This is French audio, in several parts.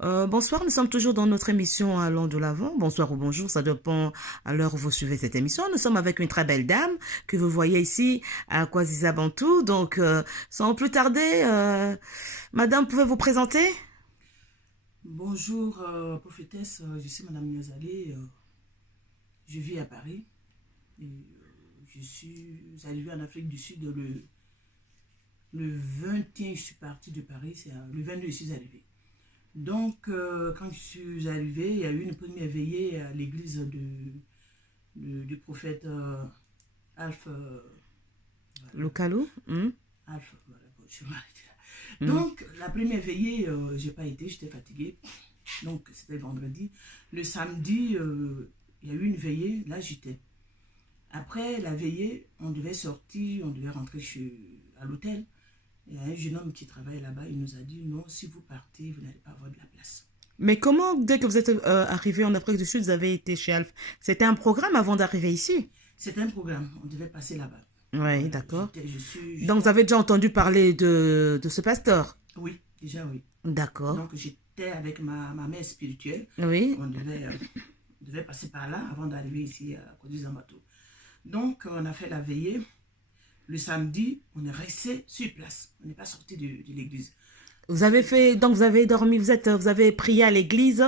Bonsoir, nous sommes toujours dans notre émission Allons de l'Avant. Bonsoir ou bonjour, ça dépend à l'heure où vous suivez cette émission. Nous sommes avec une très belle dame que vous voyez ici à Kwazisa Bantou. Donc, sans plus tarder, madame, pouvez vous présenter? Bonjour, prophétesse, je suis Madame Niozali, je vis à Paris et je suis arrivée en Afrique du Sud le 21, je suis partie de Paris, le 22 je suis arrivée. Donc, quand je suis arrivée, il y a eu une première veillée à l'église du prophète Alpha. Le Calou. Alpha, voilà, bon, je m'arrête là. Donc, la première veillée, j'ai pas été, j'étais fatiguée. Donc, c'était vendredi. Le samedi, il y a eu une veillée, là j'étais. Après la veillée, on devait sortir, on devait rentrer à l'hôtel. Il y a un jeune homme qui travaille là-bas, il nous a dit non, si vous partez, vous n'allez pas avoir de la place. Mais comment, dès que vous êtes arrivé en Afrique du Sud, vous avez été chez Alpha? C'était un programme avant d'arriver ici? C'était un programme, on devait passer là-bas. Oui, Voilà, d'accord. j'étais Donc, vous avez déjà entendu parler de ce pasteur? Oui, déjà oui. D'accord. Donc j'étais avec ma mère spirituelle. Oui. On devait passer par là avant d'arriver ici à Koduzambato. Donc on a fait la veillée. Le samedi, on est resté sur place. On n'est pas sorti de l'église. Vous avez fait, donc vous avez dormi, vous avez prié à l'église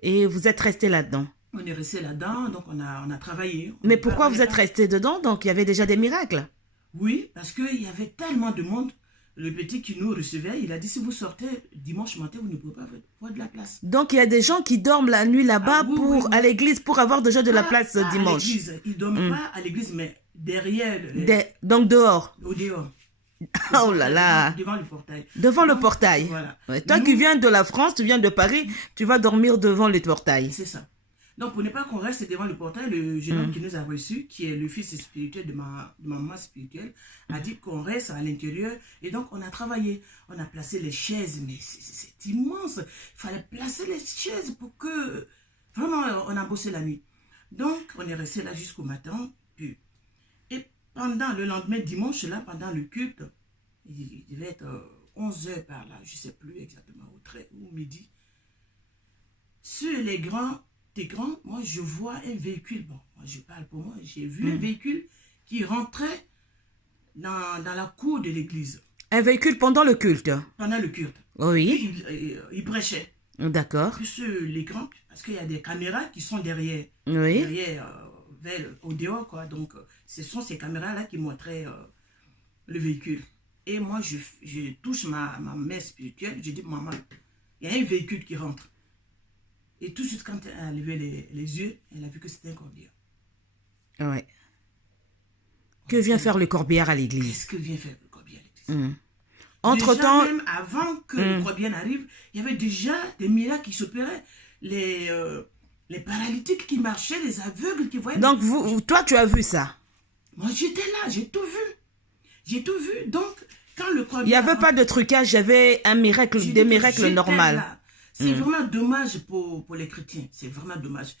et vous êtes resté là-dedans. On est resté là-dedans, donc on a travaillé. Mais pourquoi vous êtes resté dedans? Donc il y avait déjà des miracles. Oui, parce qu'il y avait tellement de monde. Le petit qui nous recevait, il a dit si vous sortez dimanche matin, vous ne pouvez pas avoir de la place. Donc il y a des gens qui dorment la nuit là-bas Oui. à l'église pour avoir déjà de la place dimanche. À l'église, ils ne dorment pas à l'église, mais derrière. Donc dehors. Au dehors. Oh là là. Devant le portail. Devant le portail. Voilà. Ouais, toi qui viens de la France, tu viens de Paris, tu vas dormir devant le portail. C'est ça. Donc, pour ne pas qu'on reste devant le portail, le jeune homme qui nous a reçus, qui est le fils spirituel de ma maman spirituelle, a dit qu'on reste à l'intérieur. Et donc, on a travaillé. On a placé les chaises. Mais c'est immense. Il fallait placer les chaises pour que... Vraiment, on a bossé la nuit. Donc, on est resté là jusqu'au matin. Puis, et pendant le lendemain, dimanche, là, pendant le culte, il devait être 11 h par là, je ne sais plus exactement, ou midi. Sur les grands écrans, moi, je vois un véhicule. Bon, moi, je parle pour moi. J'ai vu un véhicule qui rentrait dans la cour de l'église. Un véhicule pendant le culte? Pendant le culte. Oui. Il prêchait. D'accord. Puis sur l'écran, parce qu'il y a des caméras qui sont derrière. Oui. Au dehors, quoi. Donc, ce sont ces caméras-là qui montraient le véhicule. Et moi, je touche ma mère spirituelle. Je dis, maman, il y a un véhicule qui rentre. Et tout de suite, quand elle a levé les yeux, elle a vu que c'était un corbillard. Ouais. Que vient faire le corbillard à l'église? Qu'est-ce que vient faire le corbillard à l'église? Entre-temps... Même avant que le corbillard n'arrive, il y avait déjà des miracles qui s'opéraient. Les paralytiques qui marchaient, les aveugles qui voyaient. Donc, toi, tu as vu ça? Moi, j'étais là, j'ai tout vu. J'ai tout vu. Donc, quand le corbillard... Il n'y avait pas de trucage, il y avait un miracle, des miracles normaux. C'est vraiment dommage pour les chrétiens. C'est vraiment dommage.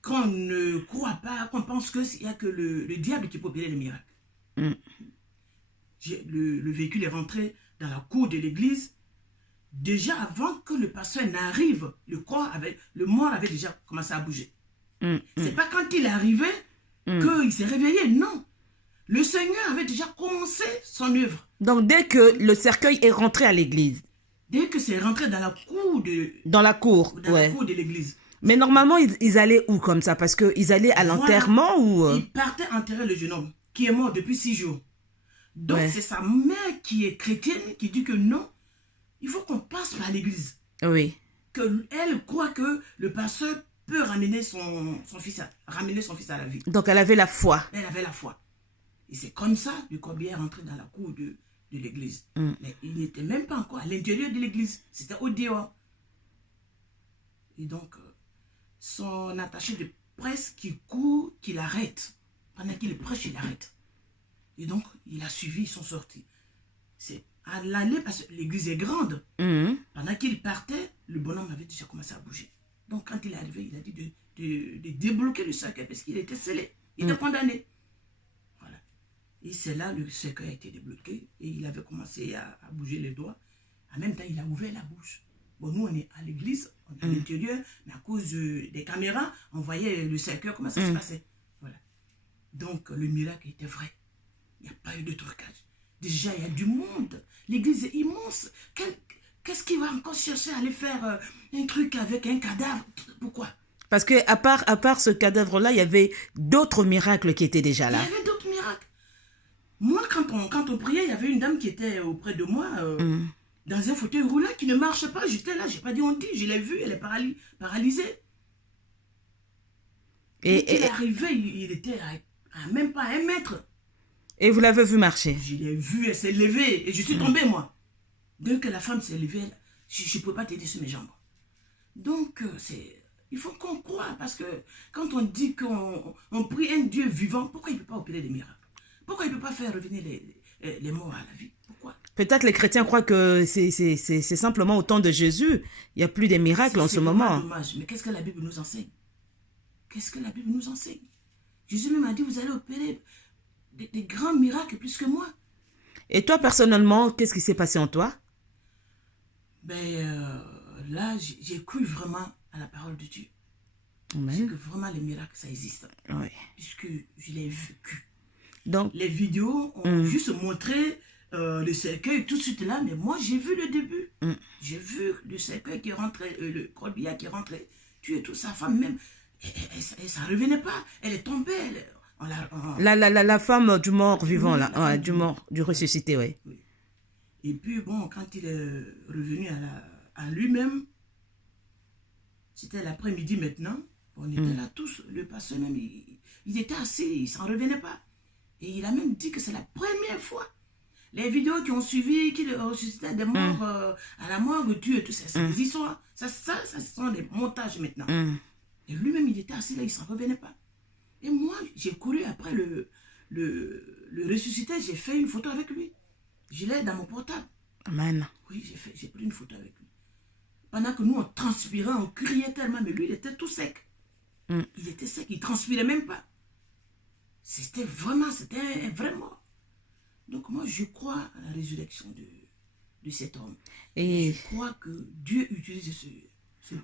Qu'on ne croit pas, qu'on pense qu'il n'y a que le diable qui peut opérer les miracles. Le véhicule est rentré dans la cour de l'église. Déjà avant que le pasteur n'arrive, le mort avait déjà commencé à bouger. C'est pas quand il est arrivé qu'il s'est réveillé, non. Le Seigneur avait déjà commencé son œuvre. Donc, dès que le cercueil est rentré à l'église. Dès que c'est rentré dans la cour Dans la cour, la cour de l'église. Mais normalement, ils allaient où comme ça? Parce qu'ils allaient à l'enterrement ou... Ils partaient enterrer le jeune homme qui est mort depuis 6 jours. Donc, c'est sa mère qui est chrétienne qui dit que non, il faut qu'on passe par l'église. Oui. Elle croit que le pasteur peut ramener son fils à la vie. Donc, elle avait la foi. Elle avait la foi. Et c'est comme ça le corbillard est rentré dans la cour de l'église. Mais il n'était même pas encore à l'intérieur de l'église. C'était au dehors. Et donc, son attaché de presse qui court, qui l'arrête. Pendant qu'il prêche, il arrête. Et donc, il a suivi, ils sont sortis. C'est à l'aller, parce que l'église est grande. Pendant qu'il partait, le bonhomme avait déjà commencé à bouger. Donc, quand il est arrivé, il a dit de débloquer le cercueil parce qu'il était scellé. Il était condamné. Voilà. Et c'est là le cercueil a été débloqué et il avait commencé à bouger les doigts. En même temps, il a ouvert la bouche. Bon, nous, on est à l'église, à l'intérieur, mais à cause des caméras, on voyait le cercueil, comment ça se passait. Voilà. Donc, le miracle était vrai. Il n'y a pas eu de trucage. Déjà, il y a du monde. L'église est immense. Qu'est-ce qu'il va encore chercher à aller faire un truc avec un cadavre? Pourquoi? Parce que à part ce cadavre-là, il y avait d'autres miracles qui étaient déjà là. Il y avait d'autres miracles. Moi, quand on priait, il y avait une dame qui était auprès de moi, dans un fauteuil roulant qui ne marche pas. J'étais là, j'ai pas dit on dit, je l'ai vue, elle est paralysée. Et il est arrivé, il était à même pas 1 mètre. Et vous l'avez vu marcher? Je l'ai vue, elle s'est levée et je suis tombée, moi. Dès que la femme s'est levée, je ne pouvais pas t'aider sur mes jambes. Donc, il faut qu'on croie, parce que quand on dit qu'on prie un Dieu vivant, pourquoi il ne peut pas opérer des miracles? Pourquoi il ne peut pas faire revenir les morts à la vie? Pourquoi? Peut-être les chrétiens croient que c'est simplement au temps de Jésus. Il n'y a plus des miracles en ce moment. C'est dommage. Mais qu'est-ce que la Bible nous enseigne? Qu'est-ce que la Bible nous enseigne? Jésus même a dit, vous allez opérer des grands miracles plus que moi. Et toi, personnellement, qu'est-ce qui s'est passé en toi? Là, j'ai cru vraiment à la parole de Dieu. J'ai que vraiment les miracles, ça existe. Oui. Puisque je l'ai vécu. Donc, les vidéos ont juste montré le cercueil tout de suite là, mais moi j'ai vu le début. J'ai vu le cercueil qui rentrait, le corbillard qui rentrait, tuer toute sa femme même. Et ça ne revenait pas. Elle est tombée. La femme du mort vivant, là, du ressuscité, oui. Et puis bon, quand il est revenu à lui-même, c'était l'après-midi maintenant, on était là tous, le pasteur même, il était assis, il s'en revenait pas. Et il a même dit que c'est la première fois. Les vidéos qui ont suivi, qu'il ressuscitait des morts à la morgue, Dieu et tout ça, c'est des histoires. Ça, ce sont des montages maintenant. Et lui-même, il était assis là, il s'en revenait pas. Et moi, j'ai couru après le ressuscité, j'ai fait une photo avec lui. Je l'ai dans mon portable. Amen. Oui, j'ai pris une photo avec lui. Pendant que nous, on transpirait, on criait tellement, mais lui, il était tout sec. Il était sec, il ne transpirait même pas. C'était un vrai mort. Donc moi, je crois à la résurrection de cet homme. Et je crois que Dieu utilise ce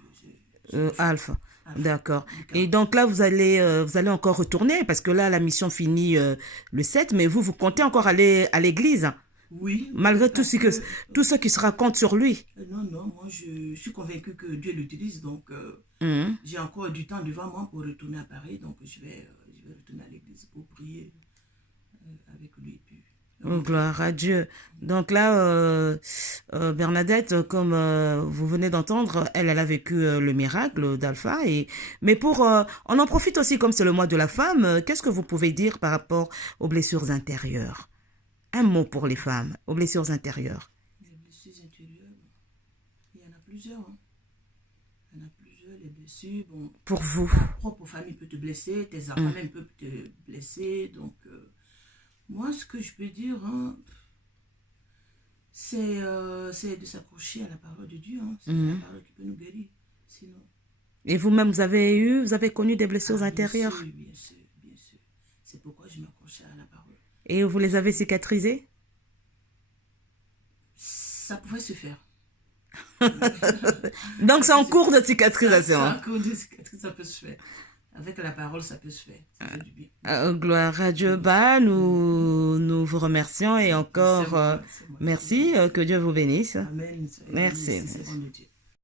Alpha. D'accord. Et donc là, vous allez encore retourner, parce que là, la mission finit le 7, mais vous comptez encore aller à l'église? Oui. Malgré tout ce qui se raconte sur lui. Non, moi, je suis convaincue que Dieu l'utilise, donc j'ai encore du temps devant moi pour retourner à Paris, donc je vais retourner à l'église pour prier avec lui. Puis, oh, gloire à Dieu. Donc là, Bernadette, comme vous venez d'entendre, elle a vécu le miracle d'Alpha. Mais on en profite aussi, comme c'est le mois de la femme, qu'est-ce que vous pouvez dire par rapport aux blessures intérieures? Un mot pour les femmes, aux blessures intérieures. Les blessures intérieures, il y en a plusieurs. Hein. Il y en a plusieurs, les blessures. Bon, pour vous. Ta propre famille peut te blesser, tes enfants même peuvent te blesser. Donc, moi, ce que je peux dire, hein, c'est de s'accrocher à la parole de Dieu. Hein. C'est la parole qui peut nous guérir. Sinon... Et vous-même, vous avez connu des blessures intérieures? Oui, bien sûr, bien sûr. C'est pourquoi je m'accrochais à la parole. Et vous les avez cicatrisées? Ça pouvait se faire. Donc c'est en cours de cicatrisation. C'est en cours de cicatrisation, ça peut se faire. Avec la parole, ça peut se faire. Ça fait du bien. Gloire à Dieu. Nous vous remercions et encore C'est moi. merci. Que Dieu vous bénisse. Amen. Merci. C'est bon de Dieu.